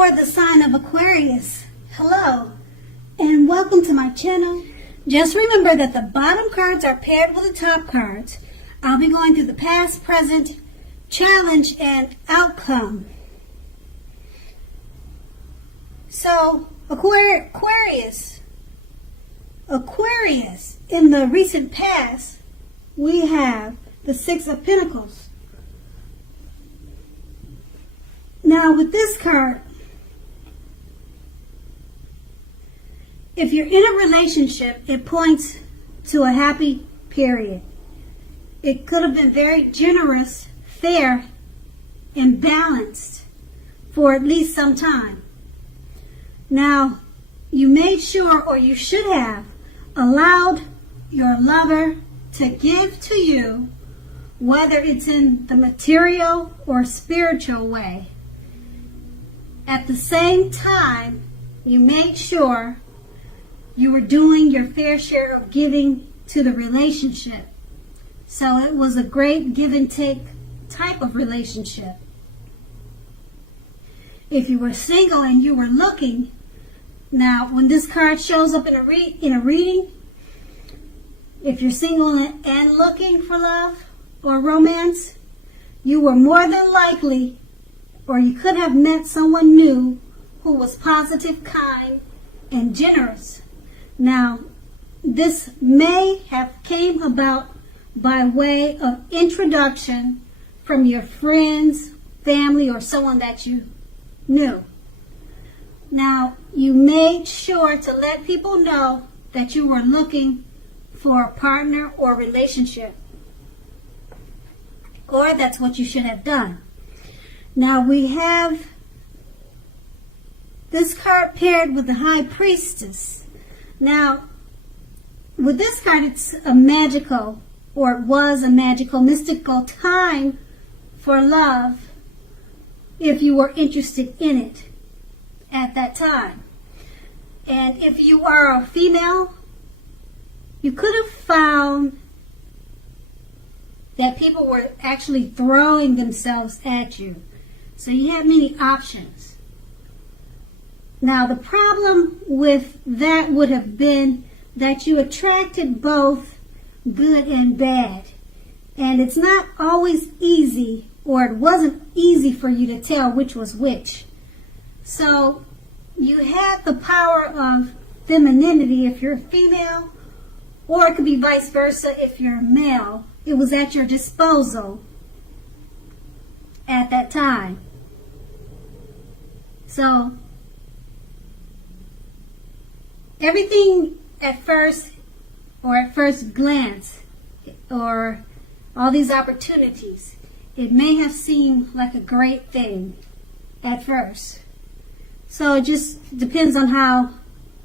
for the sign of Aquarius. Hello, and welcome to my channel. Just remember that the bottom cards are paired with the top cards. I'll be going through the past, present, challenge, and outcome. So, Aquarius, in the recent past, we have the Six of Pentacles. Now, with this card, if you're in a relationship, it points to a happy period. It could have been very generous, fair, and balanced for at least some time. Now, you made sure, or you should have, allowed your lover to give to you, whether it's in the material or spiritual way. At the same time, you made sure you were doing your fair share of giving to the relationship. So it was a great give and take type of relationship. If you were single and you were looking, now when this card shows up in a reading, if you're single and looking for love or romance, you were more than likely, or you could have met someone new who was positive, kind, and generous. Now, this may have came about by way of introduction from your friends, family, or someone that you knew. Now, you made sure to let people know that you were looking for a partner or relationship. Or that's what you should have done. Now, we have this card paired with the High Priestess. Now, with this card, it's a magical, or it was a magical, mystical time for love if you were interested in it at that time. And if you are a female, you could have found that people were actually throwing themselves at you. So you had many options. Now, the problem with that would have been that you attracted both good and bad. And it's not always easy, or it wasn't easy for you to tell which was which. So you had the power of femininity if you're a female, or it could be vice versa if you're a male. It was at your disposal at that time. So everything at first, or at first glance, or all these opportunities, it may have seemed like a great thing at first. So it just depends on how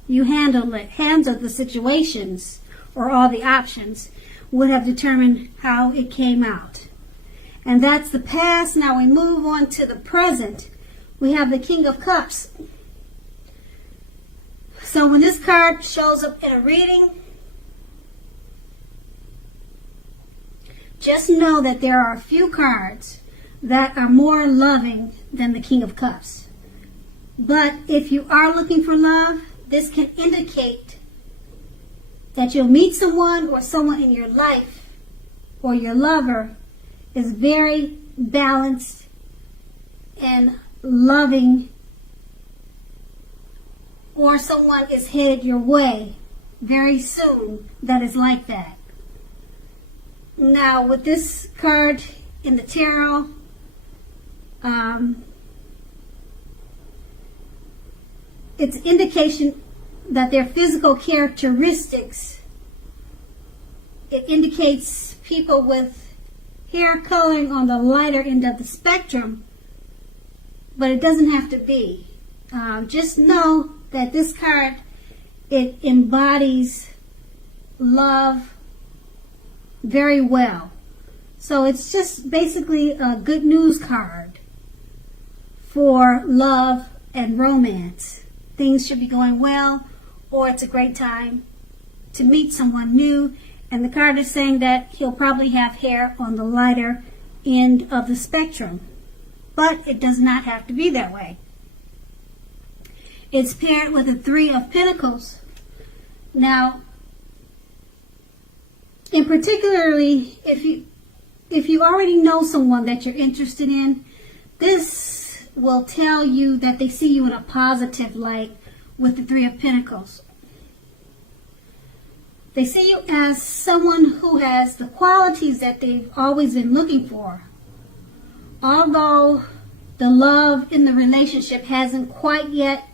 you handle the situations, or all the options would have determined how it came out. And that's the past. Now we move on to the present. We have the King of Cups. So when this card shows up in a reading, just know that there are a few cards that are more loving than the King of Cups. But if you are looking for love, this can indicate that you'll meet someone, or someone in your life, or your lover is very balanced and loving, or someone is headed your way very soon that is like that. Now, with this card in the tarot, it's indication that their physical characteristics, it indicates people with hair coloring on the lighter end of the spectrum, but it doesn't have to be. Just know that this card, it embodies love very well. So it's just basically a good news card for love and romance. Things should be going well, or it's a great time to meet someone new. And the card is saying that he'll probably have hair on the lighter end of the spectrum. But it does not have to be that way. It's paired with the Three of Pentacles. Now, in particularly, if you already know someone that you're interested in, this will tell you that they see you in a positive light with the Three of Pentacles. They see you as someone who has the qualities that they've always been looking for. Although the love in the relationship hasn't quite yet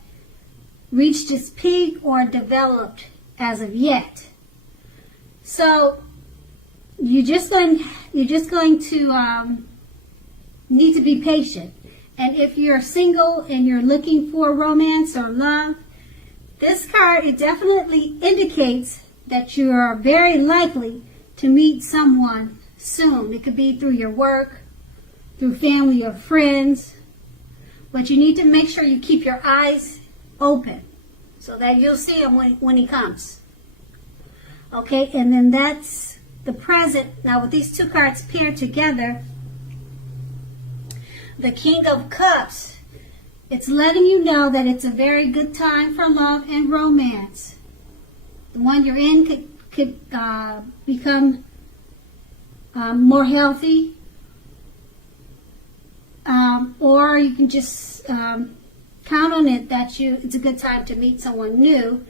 reached its peak or developed as of yet. So you're just going to need to be patient. And if you're single and you're looking for romance or love, this card, it definitely indicates that you are very likely to meet someone soon. It could be through your work, through family or friends, but you need to make sure you keep your eyes open so that you'll see him when he comes. Okay, and then that's the present. Now with these two cards paired together, the King of Cups, it's letting you know that it's a very good time for love and romance. The one you're in could become more healthy, or you can just count on it that it's a good time to meet someone new.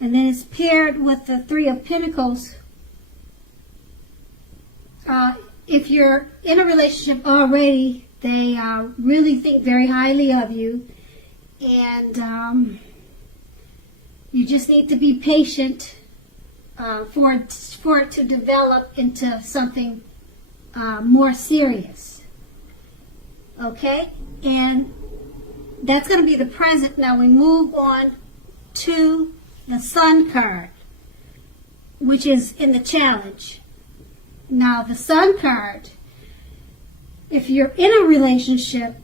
And then it's paired with the Three of Pentacles. If you're in a relationship already, they really think very highly of you, and you just need to be patient for it to develop into something more serious. Okay? And that's going to be the present. Now we move on to the Sun card, which is in the challenge. Now the Sun card, if you're in a relationship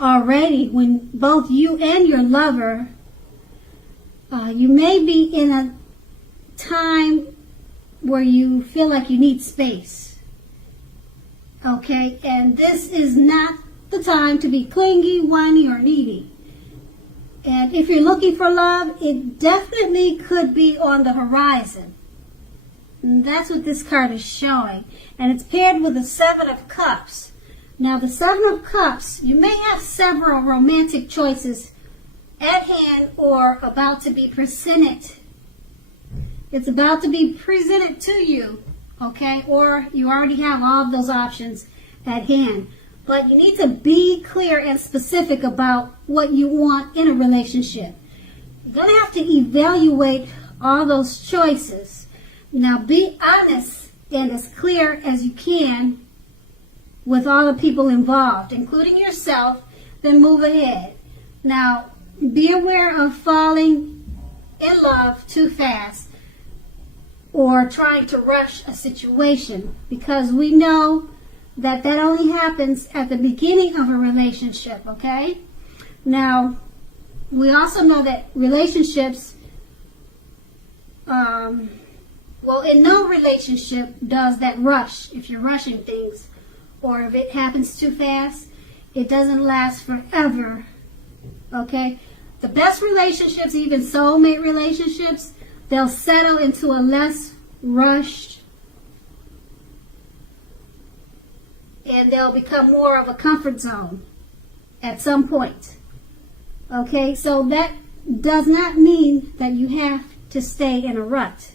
already, when both you and your lover, you may be in a time where you feel like you need space. Okay, and this is not the time to be clingy, whiny, or needy. And if you're looking for love, it definitely could be on the horizon. And that's what this card is showing. And it's paired with the Seven of Cups. Now the Seven of Cups, you may have several romantic choices at hand or about to be presented. It's about to be presented to you, okay? Or you already have all of those options at hand. But you need to be clear and specific about what you want in a relationship. You're going to have to evaluate all those choices. Now be honest and as clear as you can with all the people involved, including yourself, then move ahead. Now, be aware of falling in love too fast or trying to rush a situation, because we know that only happens at the beginning of a relationship, okay? Now, we also know that relationships, in no relationship does that rush. If you're rushing things or if it happens too fast, it doesn't last forever, okay? The best relationships, even soulmate relationships, they'll settle into a less rushed, and they'll become more of a comfort zone at some point. Okay, so that does not mean that you have to stay in a rut.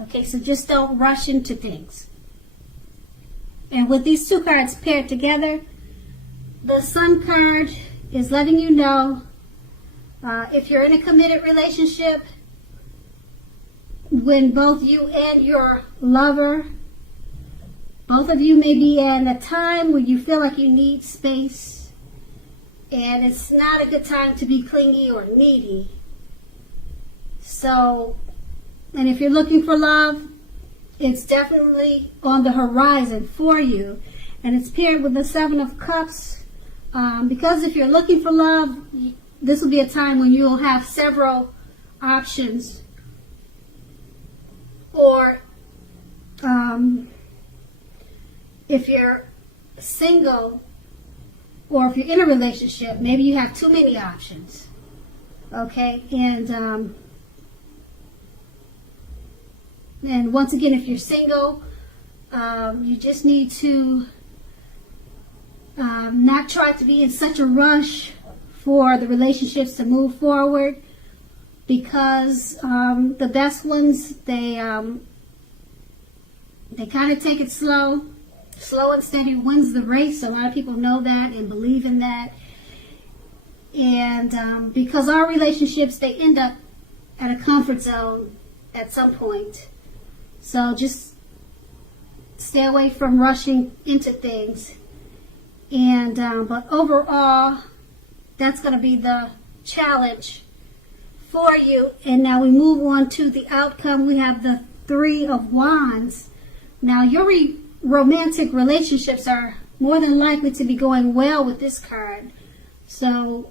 Okay, so just don't rush into things. And with these two cards paired together, the Sun card is letting you know if you're in a committed relationship, when both you and your lover, both of you may be in a time where you feel like you need space, and it's not a good time to be clingy or needy. So, and if you're looking for love, it's definitely on the horizon for you. And it's paired with the Seven of Cups, because if you're looking for love, this will be a time when you'll have several options. Or if you're single or if you're in a relationship, maybe you have too many options. Okay, and once again, if you're single, you just need to not try to be in such a rush for the relationships to move forward, because the best ones, they kind of take it slow. Slow and steady wins the race. A lot of people know that and believe in that. And because our relationships, they end up at a comfort zone at some point. So just stay away from rushing into things. And but overall, that's going to be the challenge for you. And now we move on to the outcome. We have the Three of Wands. Now your romantic relationships are more than likely to be going well with this card. So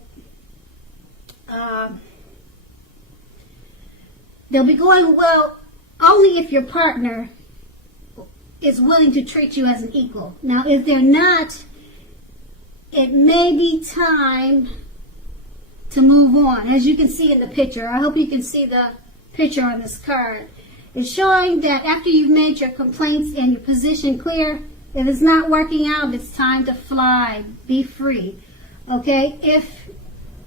they'll be going well only if your partner is willing to treat you as an equal. Now if they're not, it may be time to move on. As you can see in the picture, I hope you can see the picture on this card. It's showing that after you've made your complaints and your position clear, if it's not working out, it's time to fly, be free. Okay, if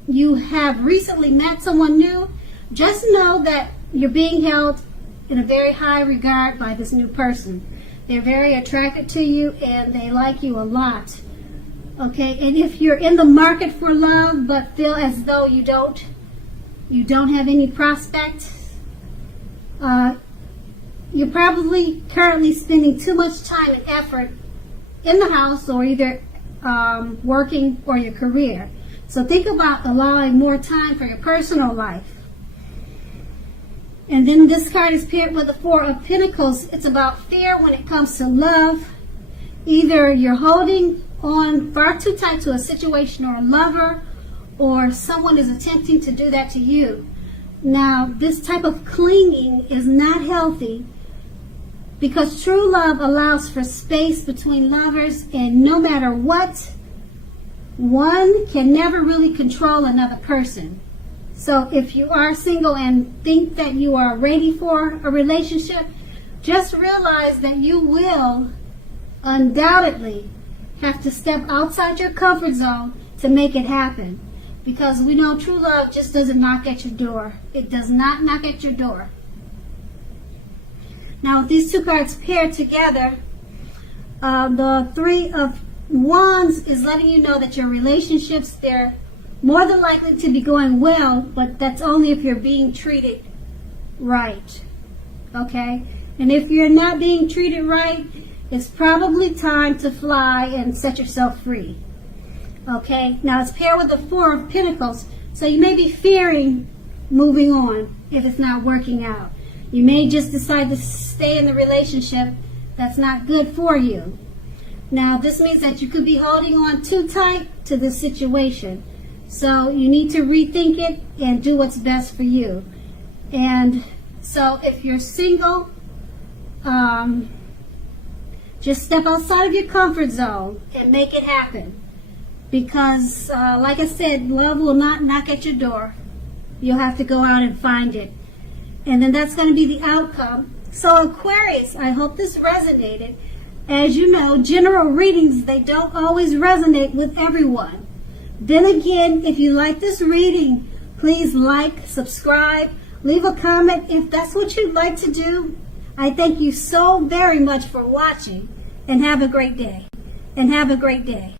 you have recently met someone new, just know that you're being held in a very high regard by this new person. They're very attracted to you and they like you a lot. Okay, and if you're in the market for love but feel as though you don't have any prospect, you're probably currently spending too much time and effort in the house, or either working or your career. So think about allowing more time for your personal life. And then this card is paired with the Four of Pentacles. It's about fear when it comes to love. Either you're holding on far too tight to a situation or a lover, or someone is attempting to do that to you. Now, this type of clinging is not healthy, because true love allows for space between lovers, and no matter what, one can never really control another person. So if you are single and think that you are ready for a relationship, just realize that you will undoubtedly have to step outside your comfort zone to make it happen. Because we know true love just doesn't knock at your door. It does not knock at your door. Now, with these two cards paired together, the Three of Wands is letting you know that your relationships, they're more than likely to be going well, but that's only if you're being treated right. Okay? And if you're not being treated right, it's probably time to fly and set yourself free. Okay? Now, it's paired with the Four of Pentacles, so you may be fearing moving on if it's not working out. You may just decide to stay in the relationship that's not good for you. Now, this means that you could be holding on too tight to this situation. So you need to rethink it and do what's best for you. And so if you're single, just step outside of your comfort zone and make it happen. Because, like I said, love will not knock at your door. You'll have to go out and find it. And then that's going to be the outcome. So Aquarius, I hope this resonated. As you know, general readings, they don't always resonate with everyone. Then again, if you like this reading, please like, subscribe, leave a comment if that's what you'd like to do. I thank you so very much for watching, and have a great day. And have a great day.